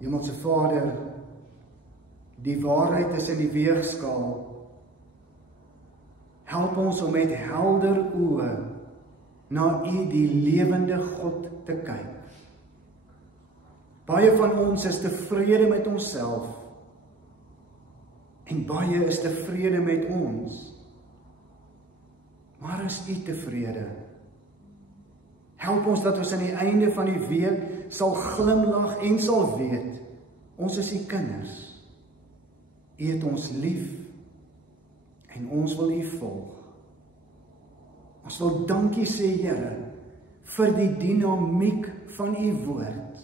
Hemelse Vader, die waarheid is in die weegskaal. Help ons om met helder oë na U, die lewende God, te kyk. Baie van ons is tevrede met onsself en baie is tevrede met ons. Maar is U tevrede? Help ons dat ons aan die einde van die week sal glimlag en sal weet, ons is U kinders. U het ons lief en ons wil U volg. Ons wil dankie sê, Here, vir die dinamiek van U woord.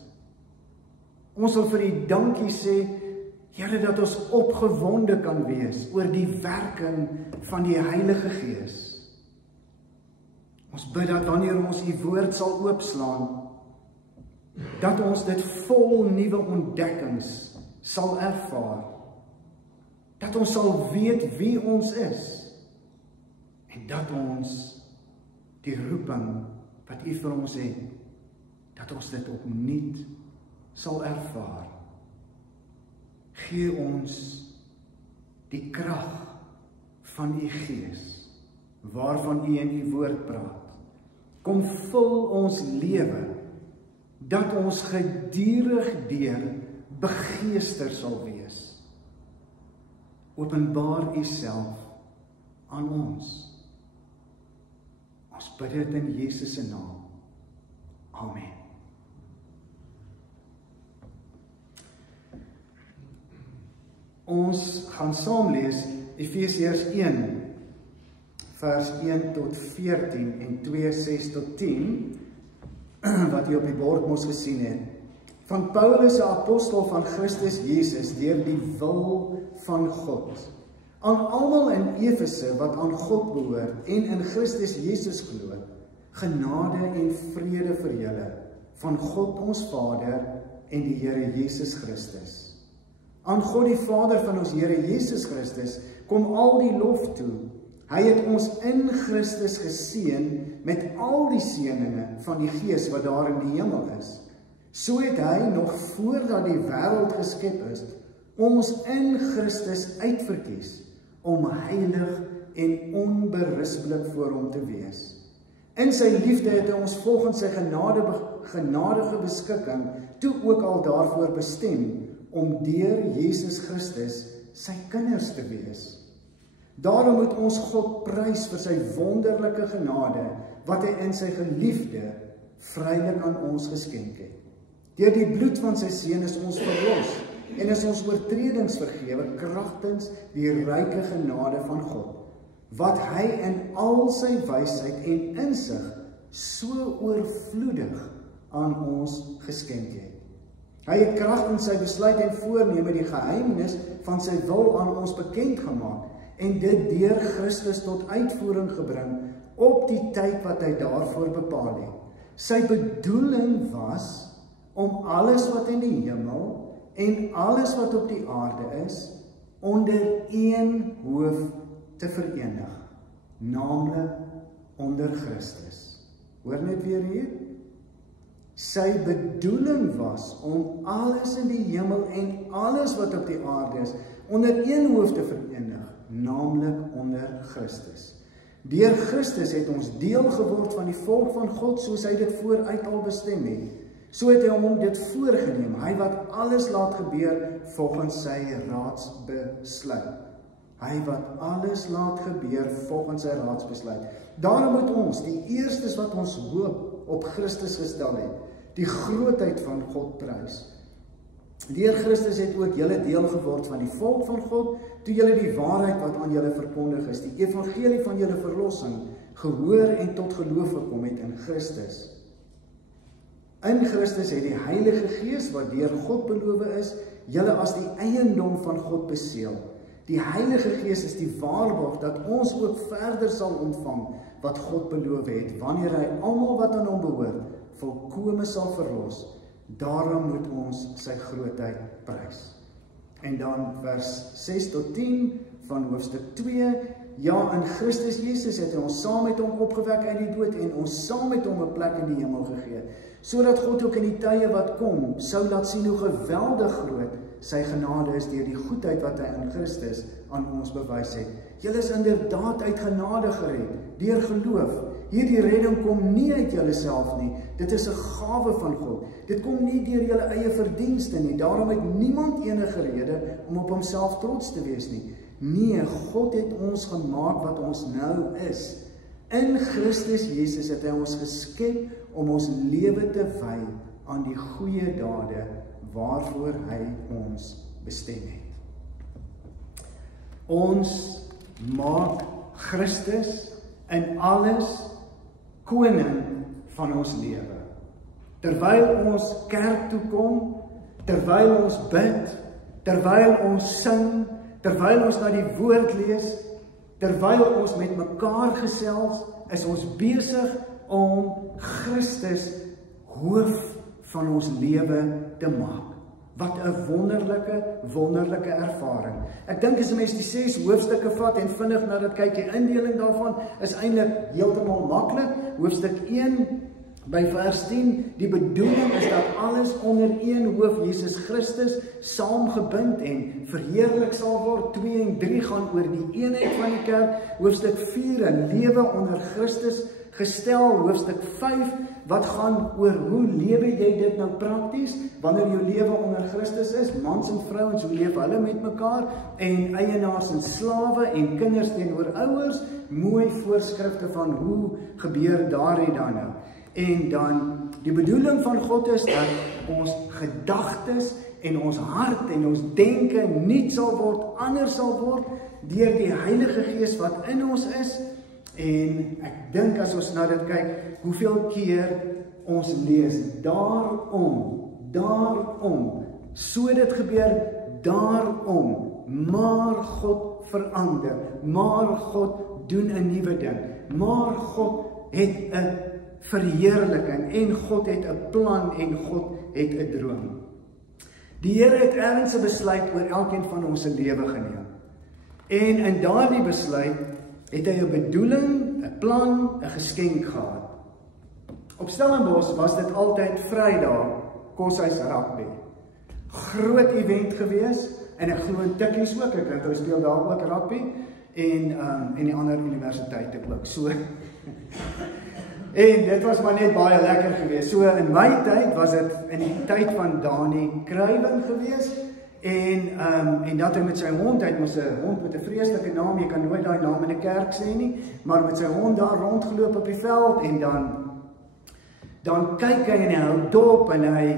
Ons wil vir U dankie sê, Here, dat ons opgewonde kan wees oor die werking van die Heilige Gees. Ons bid dat wanneer ons U woord sal oopslaan, dat ons dit vol nuwe ontdekkings sal ervaar. Dat ons sal weet wie ons is. En dat ons die roeping wat U vir ons het, dat ons dit opnuut sal ervaar. Gee ons die krag van U Gees, waarvan U in U woord praat. Kom vul ons lewe, dat ons gedurig deur begeester sal wees. Openbaar U self aan ons. Ons bid dit in Jesus se naam. Amen. Ons gaan saam lees Efesiërs 1 vers 1 tot 14 en 2, 6 tot 10, wat jy op die bord mos gesien het. Van Paulus, 'n apostel van Christus Jesus, deur die wil van God. Aan almal in Efese wat aan God behoort en in Christus Jesus glo, genade en vrede vir julle, van God ons Vader en die Here Jesus Christus. Aan God die Vader van ons Here Jesus Christus kom al die lof toe. Hy het ons in Christus geseën met al die seëninge van die Gees wat daar in die hemel is. So het hy nog voordat die wêreld geskep is, ons in Christus uitverkies om heilig en onberispelik voor hom te wees. In sy liefde het hy ons volgens sy genadige beskikking toe ook al daarvoor bestem om deur Jesus Christus sy kinders te wees. Daarom moet ons God prys vir sy wonderlike genade wat hy in sy geliefde vrylik aan ons geskenk het. Deur die bloed van sy seun is ons verlos en is ons oortredings vergewe kragtens die ryke genade van God, wat hy in al sy wysheid en insig so oorvloedig aan ons geskenk het. Hy het kragtens sy besluit en voorneme die geheimnis van sy wil aan ons bekend gemaak en dit deur Christus tot uitvoering gebring op die tyd wat hy daarvoor bepaal het. Sy bedoeling was om alles wat in die hemel en alles wat op die aarde is, onder een hoof te verenig, naamlik onder Christus. Hoor net weer hier. Sy bedoeling was om alles in die hemel en alles wat op die aarde is, onder een hoof te verenig, naamlik onder Christus. Deur Christus het ons deel geword van die volk van God, soos hy dit vooruit al bestem het. So het hy hom dit voorgeneem, hy wat alles laat gebeur volgens sy raadsbesluit. Hy wat alles laat gebeur volgens sy raadsbesluit. Daarom moet ons, die eerstes wat ons hoop op Christus gestel het, die grootheid van God prys. Deur Christus het ook julle deel geword van die volk van God, toe julle die waarheid wat aan julle verkondig is, die evangelie van julle verlossing, gehoor en tot geloof gekom het in Christus. In Christus het die Heilige Gees, wat deur God beloof is, julle as die eiendom van God beseël. Die Heilige Gees is die waarborg dat ons ook verder sal ontvang wat God beloof het, wanneer hy almal wat aan hom behoort, volkome sal verlos. Daarom moet ons sy grootheid prys. En dan vers 6 tot 10 van hoofstuk 2. Ja, in Christus Jesus het hy ons saam met hom opgewek uit die dood en ons saam met hom 'n plek in die hemel gegee, sodat God ook in die tye wat kom sou laat sien hoe geweldig groot sy genade is deur die goedheid wat hy in Christus aan ons bewys het. Julle is inderdaad uit genade gered, deur geloof. Hierdie redding kom nie uit julleself nie, dit is 'n gawe van God. Dit kom nie deur julle eie verdienste nie, daarom het niemand enige rede om op homself trots te wees nie. Nee, God het ons gemaak wat ons nou is. In Christus Jesus het hy ons geskep om ons lewe te wy aan die goeie dade waarvoor hy ons bestem het. Ons maak Christus in alles koning van ons lewe. Terwyl ons kerk toe kom, terwyl ons bid, terwyl ons sing, terwyl ons na die woord lees, terwyl ons met mekaar gesels, is ons besig om Christus hoof van ons lewe te maak. Wat 'n wonderlike ervaring. Ek dink as 'n mens die 6 hoofstukke vat en vinnig na dit kyk, die indeling daarvan is eintlik heeltemal maklik. Hoofstuk 1 by vers 10, die bedoeling is dat alles onder een hoof, Jesus Christus, saamgebind en verheerlik sal word. 2 en 3 gaan oor die eenheid van die kerk. Hoofstuk 4, 'n lewe onder Christus gestel. Hoofstuk 5, wat gaan oor hoe lewe jy dit nou prakties, wanneer jou lewe onder Christus is, mans en vrouens, hoe leef hulle met mekaar, en eienaars en slawe, en kinders teenoor ouers, mooi voorskrifte van hoe gebeur daardie dan nou. En dan, die bedoeling van God is dat ons gedagtes en ons hart en ons denke nuut sal word, anders sal word, deur die Heilige Gees wat in ons is. En ek dink as ons na dit kyk, hoeveel keer ons lees, daarom, so dit gebeur, daarom, maar God verander, maar God doen 'n nuwe ding, maar God het 'n verheerliking, en God het 'n plan, en God het 'n droom. Die Here het ergens 'n besluit oor elkeen van ons se lewe geneem. En in daardie besluit het hy 'n bedoeling, 'n plan, 'n geskenk gehad. Op Stellenbosch was dit altyd Vrydag koshuis rugby. Groot event gewees, en ek glo in Tikkies ook, ek dink hulle speel daar ook rugby, en die ander universiteite ook, so. En dit was maar net baie lekker geweest. So in my tyd was dit in die tyd van Dani Kruiven geweest. En dat hy met sy hond, hy het mos 'n hond met 'n vreeslike naam, jy kan nooit daai naam in 'n kerk sê nie, maar met sy hond daar rondgeloop op die veld, en dan kyk hy en hy hou dop, en hy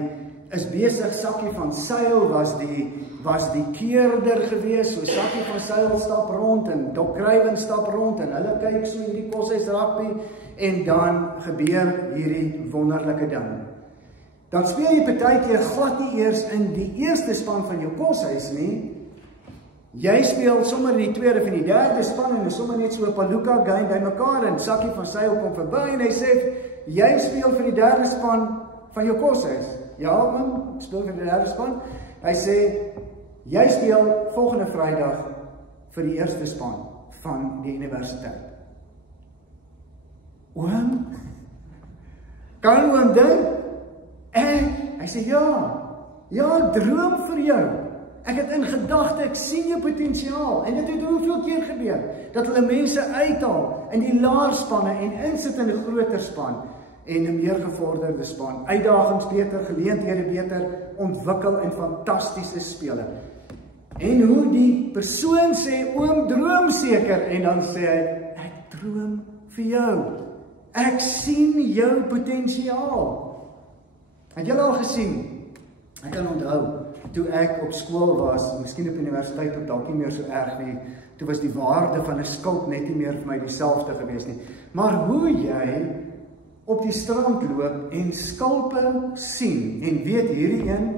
is besig. Sakkie van Sail was die keerder geweest, so Sakkie van Sail stap rond, en Dok Kruiven stap rond, en hulle kyk so hierdie koshuis rugby, en dan gebeur hierdie wonderlike ding. Dan speel jy partykeer glad nie eers in die eerste span van jou koshuis nie. Jy speel sommer in die tweede of in die derde span, en is sommer net so 'n Palooka game by mekaar, en Sakkie van Sail kom verby, en hy sê, jy speel vir die derde span van jou koshuis. Ja man, ek speel vir die derde span. Hy sê, jy speel volgende Vrydag vir die eerste span van die universiteit. Oom, kan oom dink? En hy sê, ja, droom vir jou. Ek het in gedagte, ek sien jou potensiaal. En dit het hoeveel keer gebeur, dat hulle mense uithaal in die laarspanne en insit in 'n groter span en 'n meer gevorderde span. Uitdagings beter, geleenthede beter, ontwikkel en fantastiese spele. En hoe die persoon sê, oom droom seker, en dan sê hy, ek droom vir jou. Ek sien jou potensiaal. Het julle al gesien? Ek kan onthou, toe ek op skool was, miskien op universiteit ook dalk nie meer so erg nie, toe was die waarde van 'n skulp net nie meer vir my dieselfde gewees nie. Maar hoe jy op die strand loop en skulpe sien, en weet hierdie een,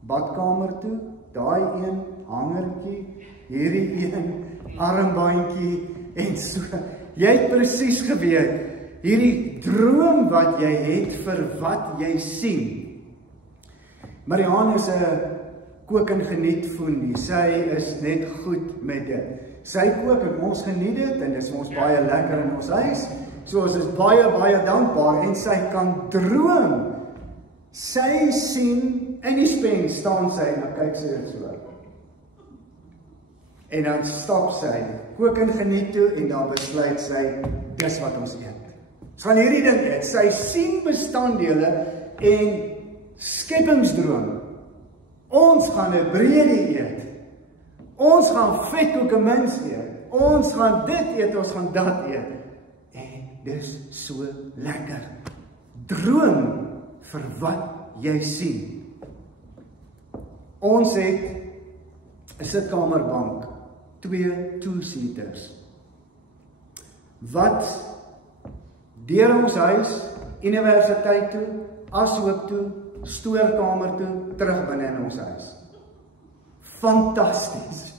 badkamer toe, daai een, hangertjie, hierdie een, armbandjie, en so, jy het presies geweet, hierdie droom wat jy het vir wat jy sien. Marianne is 'n kook en geniet foodie. Sy is net goed met dit. Sy kook en ons geniet dit en dit is ons baie lekker in ons huis. So ons is baie dankbaar en sy kan droom. Sy sien in die spens staan sy en dan kyk sy dit so. En dan stap sy, kook en geniet toe en dan besluit sy, dis wat ons eet. Ons gaan hierdie ding eet. Sy sien bestanddele en skepingsdroom. Ons gaan 'n breedie eet. Ons gaan vetkoeke mins eet. Ons gaan dit eet, ons gaan dat eet. En dis so lekker. Droom vir wat jy sien. Ons het 'n sitkamerbank, 2 two-seaters. Wat deur ons huis, universiteit toe, asook toe, stoorkamer toe, terug binne in ons huis. Fantasties.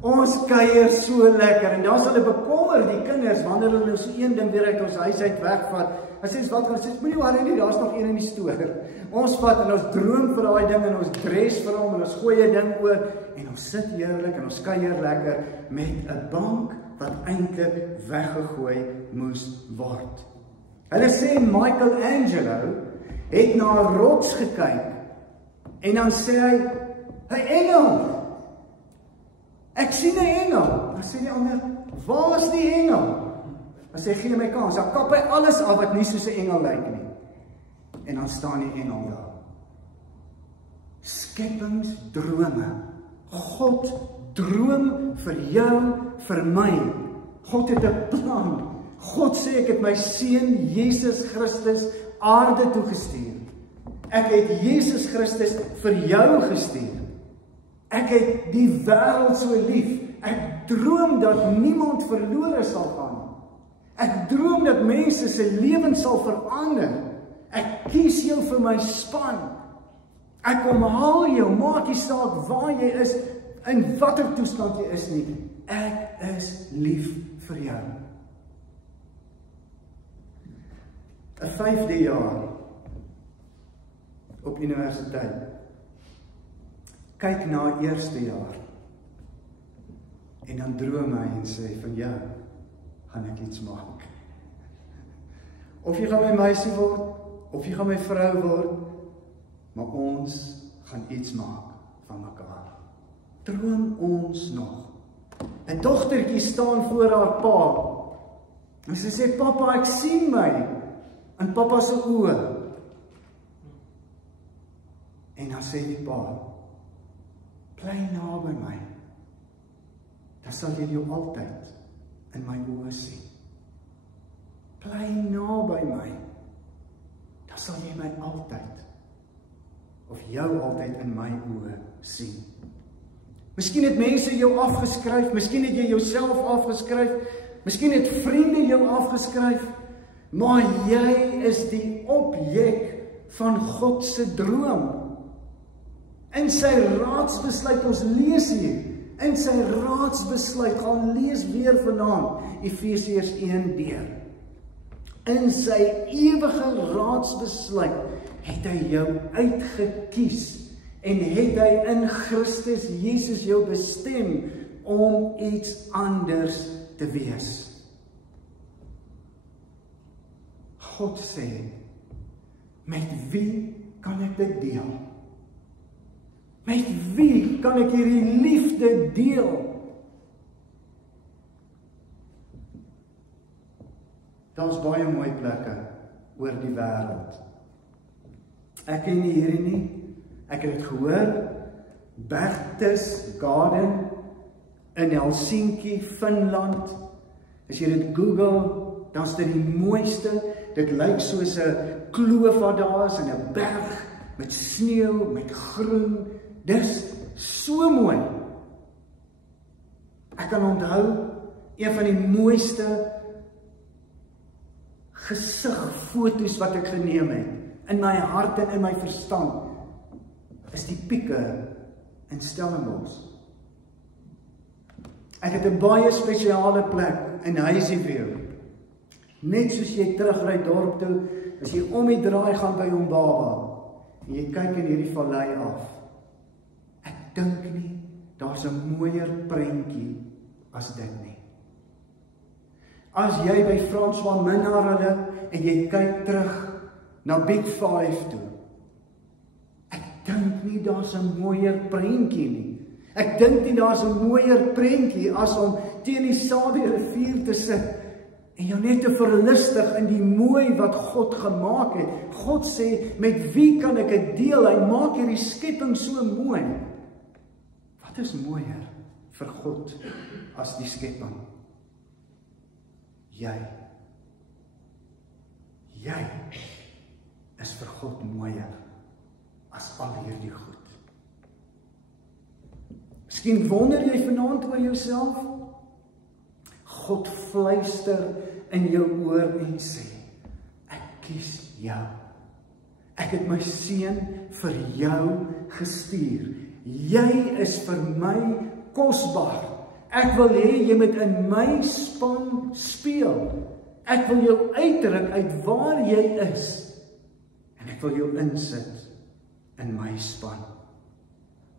Ons kuier so lekker en dan sal hulle bekommer die kinders wanneer hulle nou so een ding weer uit ons huis uit wegvat. Hulle sê wat gaan sê, moenie worry nie, daar's nog een in die stoor. Ons vat en ons droom vir daai ding en ons dress vir hom en ons gooi 'n ding oor en ons sit heerlik en ons kuier lekker met 'n bank wat eintlik weggegooi moes word. Hulle sê Michelangelo het na 'n rots gekyk en dan sê hy, 'n engel. Ek sien 'n engel. Dan sê die ander, waar is die engel? Dan sê, gee my kans. Dan kap hy alles af wat nie soos 'n engel lyk nie. En dan staan die engel daar. Skepingsdrome. God droom vir jou, vir my. God het 'n plan. God sê, ek het my seun Jesus Christus aarde toe gestuur. Ek het Jesus Christus vir jou gestuur. Ek het die wêreld so lief. Ek droom dat niemand verlore sal gaan. Ek droom dat mense se lewens sal verander. Ek kies jou vir my span. Ek kom haal jou, maak nie saak waar jy is, in watter toestand jy is nie. Ek is lief vir jou. 'n 5de jaar op universiteit. Kyk na 1ste jaar. En dan droom hy en sê, van jou gaan ek iets maak. Of jy gaan my meisie word, of jy gaan my vrou word, maar ons gaan iets maak van mekaar. Droom ons nog. 'n dogtertjie staan voor haar pa. En sy sê, papa, ek sien my in papa se oë. En dan sê die pa, bly naby my. Dan sal jy jou altyd in my oë sien. Bly naby my. Dan sal jy my altyd, of jou altyd in my oë sien. Miskien het mense jou afgeskryf, miskien het jy jouself afgeskryf, miskien het vriende jou afgeskryf, maar jy is die objek van God se droom. In sy raadsbesluit, ons lees hier, in sy raadsbesluit, gaan lees weer vanaand, Efesiërs 1 deur. In sy ewige raadsbesluit, het hy jou uitgekies, en het hy in Christus Jesus jou bestem, om iets anders te wees. God sê, met wie kan ek dit deel? Met wie kan ek hierdie liefde deel? Daar's baie mooi plekke oor die wêreld. Ek ken nie hierdie nie. Ek het dit gehoor. Berchtesgaden in Helsinki, Finland. As jy dit Google, dan is dit die mooiste. Dit lyk soos 'n kloof wat daar is en 'n berg met sneeu, met groen. Dis so mooi. Ek kan onthou een van die mooiste gesigfoto's wat ek geneem het in my hart en in my verstand is die pieke in Stellenbosch. Ek het 'n baie spesiale plek in Huisieview. Net soos jy terugry dorp toe, as jy om die draai gaan by Umbaba en jy kyk in hierdie vallei af. Ek dink nie daar's 'n mooier prentjie as dit nie. As jy by François Minnaar hulle en jy kyk terug na Big Five toe. Ek dink nie daar's 'n mooier prentjie nie. Ek dink nie daar's 'n mooier prentjie as om teen die Sabie rivier te sit en jou net te verlustig in die mooi wat God gemaak het. God sê, met wie kan ek dit deel? Hy maak hierdie skepping so mooi. Wat is mooier vir God as die skepping? Jy is vir God mooier as al hierdie goed. Miskien wonder jy vanaand oor jouself. God fluister in jou oor en sê, ek kies jou. Ek het my seun vir jou gestuur. Jy is vir my kosbaar. Ek wil hê jy moet in my span speel. Ek wil jou uitdruk uit waar jy is. En ek wil jou insit in my span.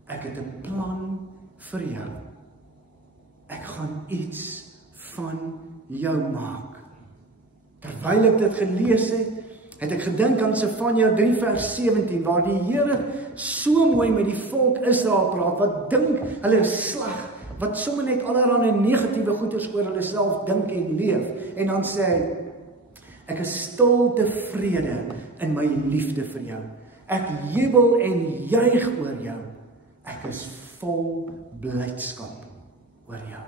Ek het 'n plan vir jou. Ek gaan iets van jou maak. Terwyl ek dit gelees het ek gedink aan Sefanja 3 vers 17, waar die Here so mooi met die volk Israel praat, wat dink hulle is sleg, wat sommer net allerlei negatiewe goeders oor hulle self dink en leef. En dan sê hy, ek is stil tevrede in my liefde vir jou. Ek jubel en juig oor jou. Ek is vol blydskap oor jou.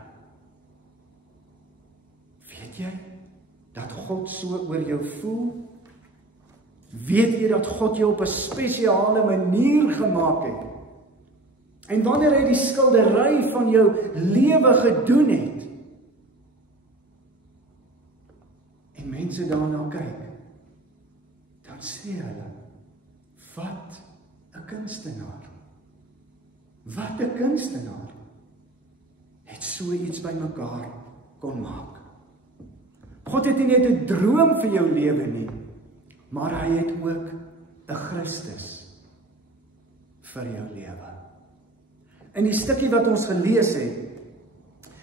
Weet jy dat God so oor jou voel? Weet jy dat God jou op 'n spesiale manier gemaak het? En wanneer hy die skildery van jou lewe gedoen het, en mense daarna kyk, dan sê hulle, wat 'n kunstenaar. Wat 'n kunstenaar het so iets bymekaar kon maak. God het nie net 'n droom vir jou lewe nie, maar hy het ook 'n Christus vir jou lewe. In die stukkie wat ons gelees het,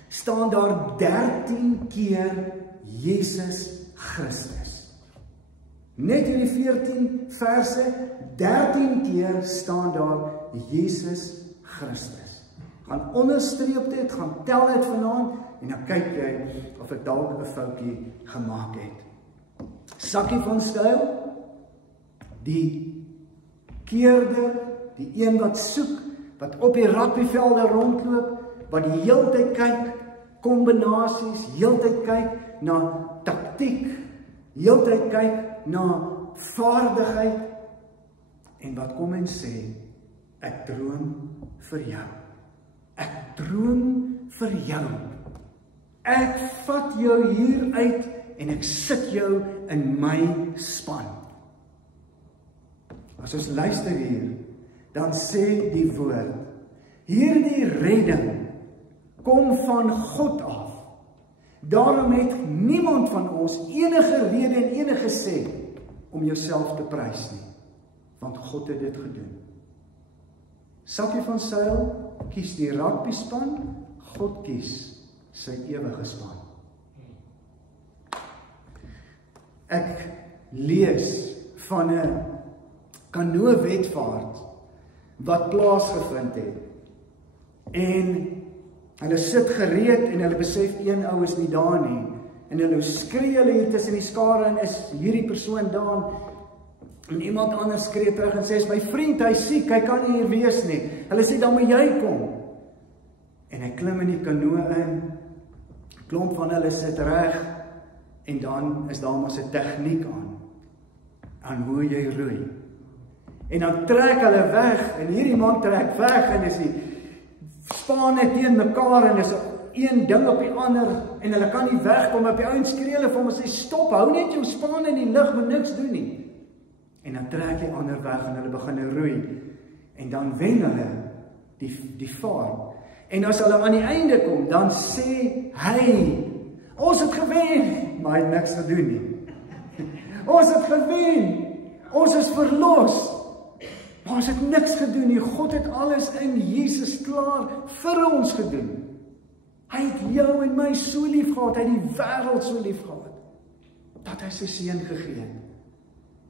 staan daar 13 keer Jesus Christus. Net in die 14 verse, 13 keer staan daar Jesus Christus. Gaan onderstreep dit, gaan tel dit vanaand, en dan kyk jy of ek dalk 'n foutjie gemaak het. Sakkie van styl, die keerder, die een wat soek, wat op die rugbyvelde rondloop, wat die heeltyd kyk, kombinasies, heeltyd kyk na taktiek, heeltyd kyk na vaardigheid, en wat kom en sê, ek droom vir jou. Ek droom vir jou. Ek vat jou hier uit en ek sit jou in my span. As ons luister hier, dan sê die woord, hierdie redding kom van God af. Daarom het niemand van ons enige rede en enige sê om jouself te prys nie, want God het dit gedoen. Sakkie van Sail kies die rugby span, God kies sy ewige span. Ek lees van 'n kanoe-wedvaart wat plaasgevind het. En hulle sit gereed en hulle besef een ou is nie daar nie. En hulle skree hulle hier tussen die skare en is hierdie persoon daar. En iemand anders skree terug en sê, my vriend, hy siek, hy kan nie hier wees nie. Hulle sê, dan moet jy kom. En hy klim in die kanoe in, klomp van hulle sit reg, en dan is daar mos 'n tegniek aan hoe jy roei. En dan trek hulle weg, en hierdie man trek weg, en is die spane teen mekaar, en is een ding op die ander, en hulle kan nie wegkom, op die ouend skree hulle vir hom, en sê, stop, hou net jou spane in die lug, moet niks doen nie. En dan trek die ander weg, en hulle begin roei, en dan wen hulle die vaart. En as hulle aan die einde kom, dan sê hy, ons het gewen, maar hy het niks gedoen nie. Ons het gewen, ons is verlos, maar ons het niks gedoen nie. God het alles in Jesus klaar vir ons gedoen. Hy het jou en my so lief gehad, hy het die wêreld so lief gehad, dat hy sy seun gegee het.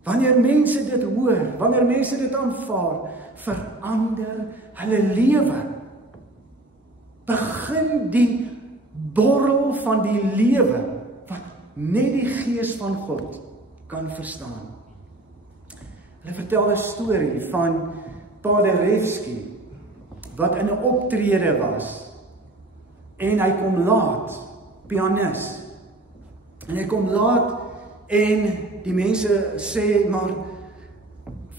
Wanneer mense dit hoor, wanneer mense dit aanvaar, verander hulle lewe. Begin die borrel van die lewe, wat net die Gees van God kan verstaan. Hulle vertel 'n storie van Paderewski, wat in 'n optrede was, en hy kom laat, pianis, en hy kom laat, en die mense sê, maar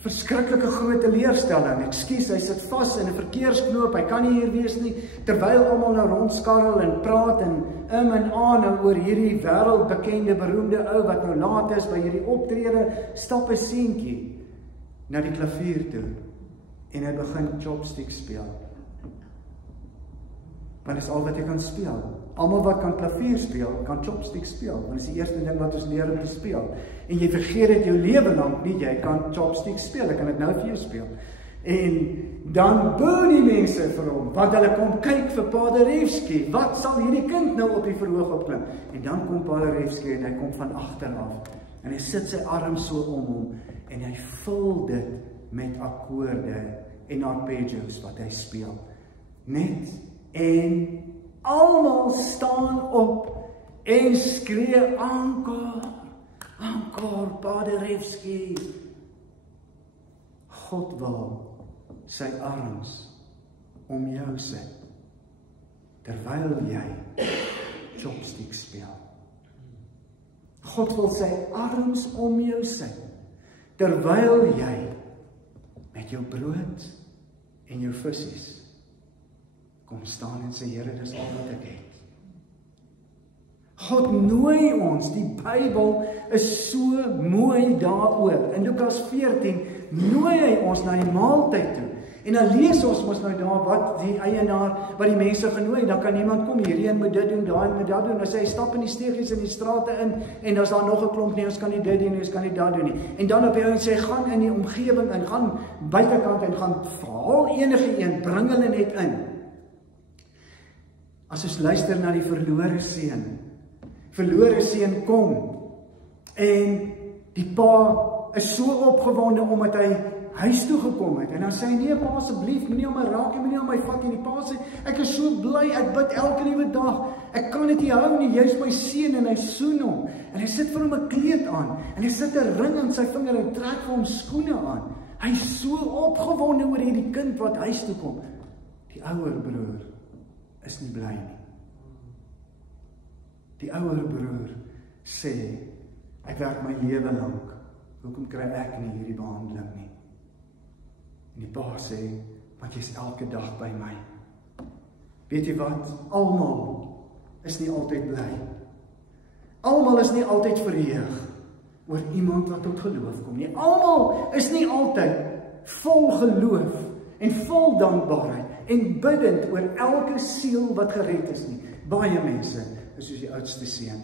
verskriklike groot teleurstelling, ekskuus, hy sit vas in 'n verkeersknoop, hy kan nie hier wees nie, terwyl almal nou rondskarrel en praat en en aan nou oor hierdie wêreldbekende beroemde ou wat nou laat is by hierdie optrede, stap 'n seentjie na die klavier toe en hy begin chopstick speel. Want dit is al wat jy kan speel. Almal wat kan klavier speel, kan chopstick speel. Want dit is die eerste ding wat ons leer om te speel. En jy vergeet dit jou lewe lank nie, jy kan chopstick speel, ek kan dit nou vir jou speel. En dan boe die mense vir hom, want hulle kom kyk vir Paderewski, wat sal hierdie kind nou op die verhoog opklim? En dan kom Paderewski en hy kom van agter af, en hy sit sy arm so om hom, en hy vul dit met akkoorde en arpeggios wat hy speel. Net, en almal staan op en skree, encore, encore, Paderewski. God wil sy arms om jou sit, terwyl jy chopstick speel. God wil sy arms om jou sit, terwyl jy met jou brood en jou visies kom staan en sê, Here, dis al wat ek het. God nooi ons, die Bybel is so mooi daaroor. In Lukas 14 nooi hy ons na die maaltyd toe. En dan lees ons mos nou daar wat die eienaar, wat die mense genooi, dan kan iemand kom, hierdie moet dit doen, daai moet dat doen. Dan sê hy, stap in die steegies in die strate in, en dan is daar nog 'n klomp, nee, ons kan nie dit doen, nee, ons kan nie dat doen nie. En dan op die ouend sê, gaan in die omgewing in, gaan buitekant en gaan haal enige een, bring hulle net in. As ons luister na die verlore seun kom, en die pa is so opgewonde omdat hy huis toe gekom het, en dan sê hy, nee pa, asseblief, moenie om my raak, moenie om my vat, en die pa sê, ek is so bly, ek bid elke liewe dag, ek kan dit nie hou nie, jy is my seun, en hy soen hom, en hy sit vir hom 'n kleed aan, en hy sit 'n ring aan sy vinger, en trek vir hom skoene aan, hy is so opgewonde oor hierdie kind wat huis toe kom. Die ouer broer is nie bly nie. Die ouer broer sê, ek werk my lewe lank, hoekom kry ek nie hierdie behandeling nie? En die pa sê, want jy is elke dag by my. Weet jy wat? Almal is nie altyd bly. Almal is nie altyd verheug oor iemand wat tot geloof kom nie. Almal is nie altyd vol geloof en vol dankbaarheid en bidend oor elke siel wat gered is nie. Baie mense is soos die oudste seun.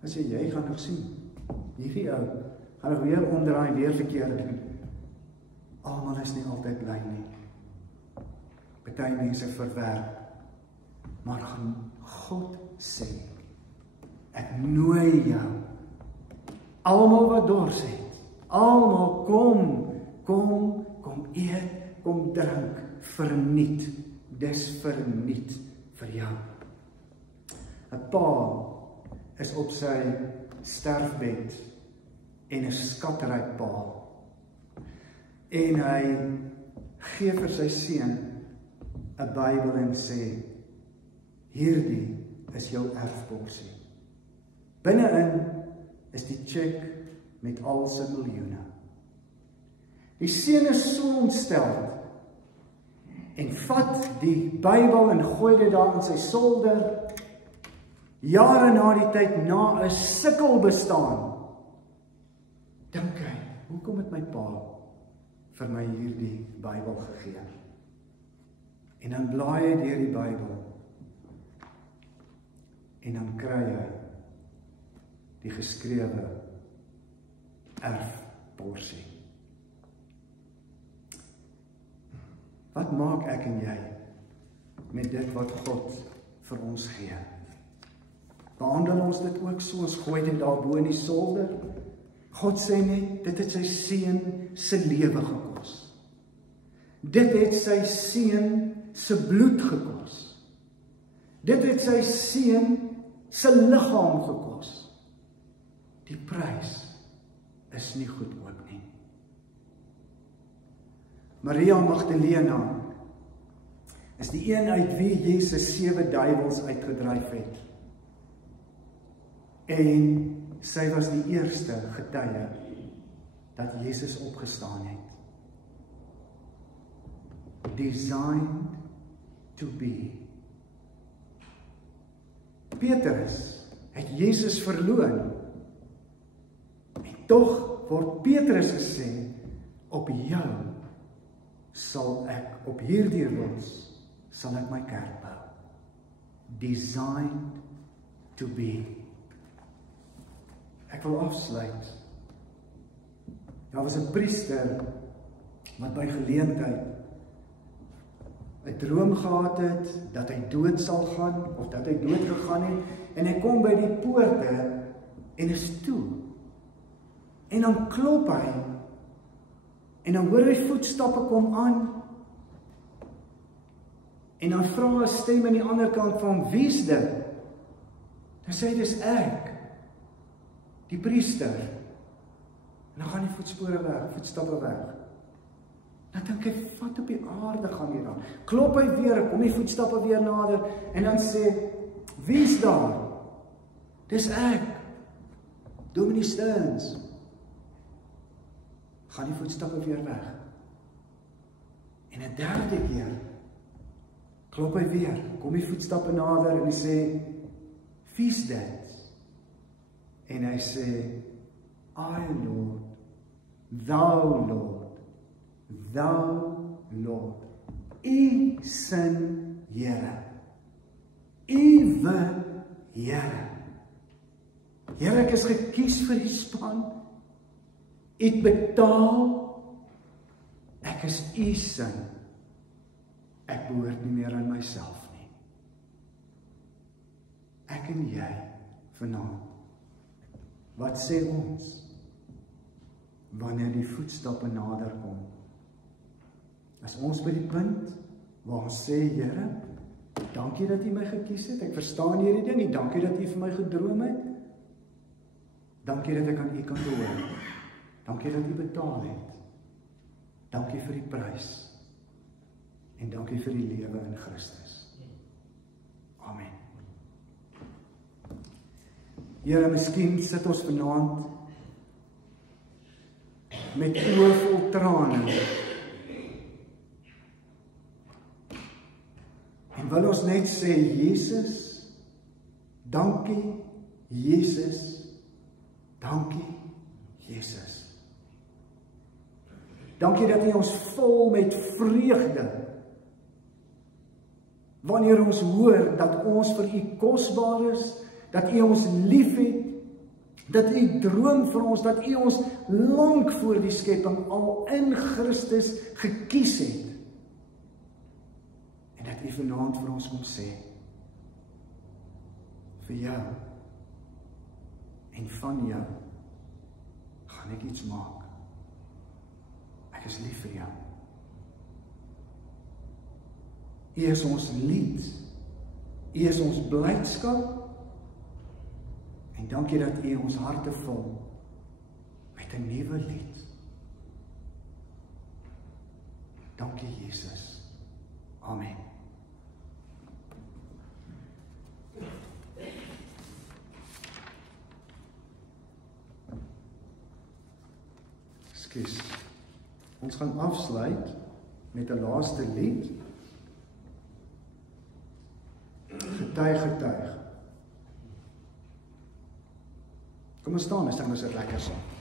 Dan sê jy gaan nog sien, hierdie ou gaan nog weer omdraai, weer verkeerd doen. Almal is nie altyd bly nie. Party mense verwerp, maar gaan God sê, ek nooi jou, almal wat dors het, almal kom eet kom drink, verniet, dis verniet vir jou. 'n Pa is op sy sterfbed en 'n skatryk pa. En hy gee vir sy seun 'n Bybel en sê, hierdie is jou erfborsie. Binne-in is die cheque met al sy miljoene. Die seun is so ontstel en vat die Bybel en gooi dit daar in sy solder. Jare na die tyd, na 'n sukkel bestaan, dink hy, hoekom het my pa vir my hierdie Bybel gegee? En dan blaai hy deur die Bybel en dan kry hy die geskrewe erfborsie. Wat maak ek en jy met dit wat God vir ons gee? Behandel ons dit ook so, ons gooi dit daarbo in die solder? God sê net, dit het sy seun se lewe gekos. Dit het sy seun se bloed gekos. Dit het sy seun se liggaam gekos. Die prys is nie goedkoop nie. Maria Magdalena is die een uit wie Jesus 7 duiwels uitgedryf het. En sy was die eerste getuie dat Jesus opgestaan het. Designed to be. Petrus het Jesus verloon. En tog word Petrus gesê, op jou sal ek, op hierdie rots sal ek my kerk bou. Designed to be. Ek wil afsluit. Daar was 'n priester wat by geleentheid 'n droom gehad het dat hy dood sal gaan of dat hy dood gegaan het en hy kom by die poorte en is toe. En dan klop hy en dan hoor hy voetstappe kom aan en dan vra 'n stem aan die ander kant van wie's dit? Dan sê hy dis ek. Die priester. En dan gaan die voetspore weg, voetstappe weg. Dan dink hy, wat op die aarde gaan hier aan? Klop hy weer, kom die voetstappe weer nader, en dan sê, wie's daar? Dis ek, Dominee Stearns. Gaan die voetstappe weer weg. En 'n derde keer, klop hy weer, kom die voetstappe nader, en hy sê, wie's dit? En hy sê, I Lord, thou Lord, thou Lord, U sin Here, Uwe Here. Here, ek is gekies vir die span, U het betaal, ek is U sin, ek behoort nie meer aan myself nie. Ek en jy vanaand. Wat sê ons wanneer die voetstappe nader kom? As ons by die punt waar ons sê, Here, dankie dat U my gekies het, ek verstaan hierdie ding, en dankie dat U vir my gedroom het, dankie dat ek aan U kan behoort, dankie dat U betaal het, dankie vir die prys, en dankie vir die lewe in Christus. Amen. Here, miskien sit ons vanaand met oë vol trane en wil ons net sê, Jesus, dankie, Jesus, dankie, Jesus. Dankie dat U ons vol met vreugde wanneer ons hoor dat ons vir U kosbaar is, dat U ons lief het, dat U droom vir ons, dat U ons lank voor die skepping al in Christus gekies het. En dat U vanaand vir ons kom sê, vir jou en van jou gaan ek iets maak. Ek is lief vir jou. U is ons lied. U is ons blydskap. En dankie dat U ons harte vul met 'n nuwe lied. Dankie Jesus. Amen. Ekskuus. Ons gaan afsluit met 'n laaste lied. Getuig, getuig. Kom ons staan, ons sing dit lekker saam.